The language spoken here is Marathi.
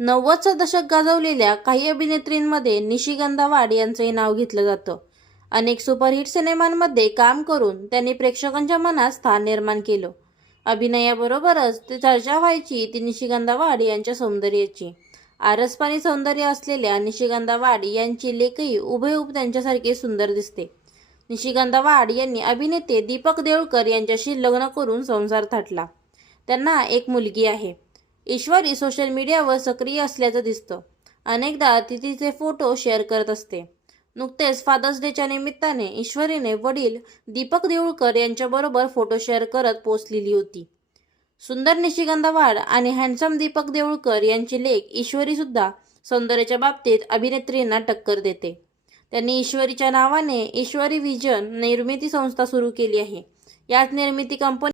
90चं दशक गाजवलेल्या काही अभिनेत्रींमध्ये निशिगंधा वाड यांचंही नाव घेतलं जातं. अनेक सुपरहिट सिनेमांमध्ये काम करून त्यांनी प्रेक्षकांच्या मनात स्थान निर्माण केलं. अभिनयाबरोबरच चर्चा व्हायची ती निशिगंधा वाड यांच्या सौंदर्याची. आरसपाणी सौंदर्य असलेल्या निशिगंधा वाड यांची लेकही हुबेहूब त्यांच्यासारखी सुंदर दिसते. निशिगंधा वाड यांनी अभिनेते दीपक देऊळकर यांच्याशी लग्न करून संसार थाटला. त्यांना एक मुलगी आहे. ईश्वरी सोशल मीडियावर सक्रिय असल्याचं दिसतं. अनेकदा ती तिचे फोटो शेअर करत असते. नुकतेच फादर्स डेच्या निमित्ताने ईश्वरीने वडील दीपक देऊळकर यांच्याबरोबर फोटो शेअर करत पोस्ट लिहिली होती. सुंदर निशिगंधा वाड आणि हँडसम दीपक देऊळकर यांची लेक ईश्वरी सुद्धा सौंदर्याच्या बाबतीत अभिनेत्रींना टक्कर देते. त्यांनी ईश्वरीच्या नावाने ईश्वरी व्हिजन निर्मिती संस्था सुरू केली आहे. याच निर्मिती कंपनी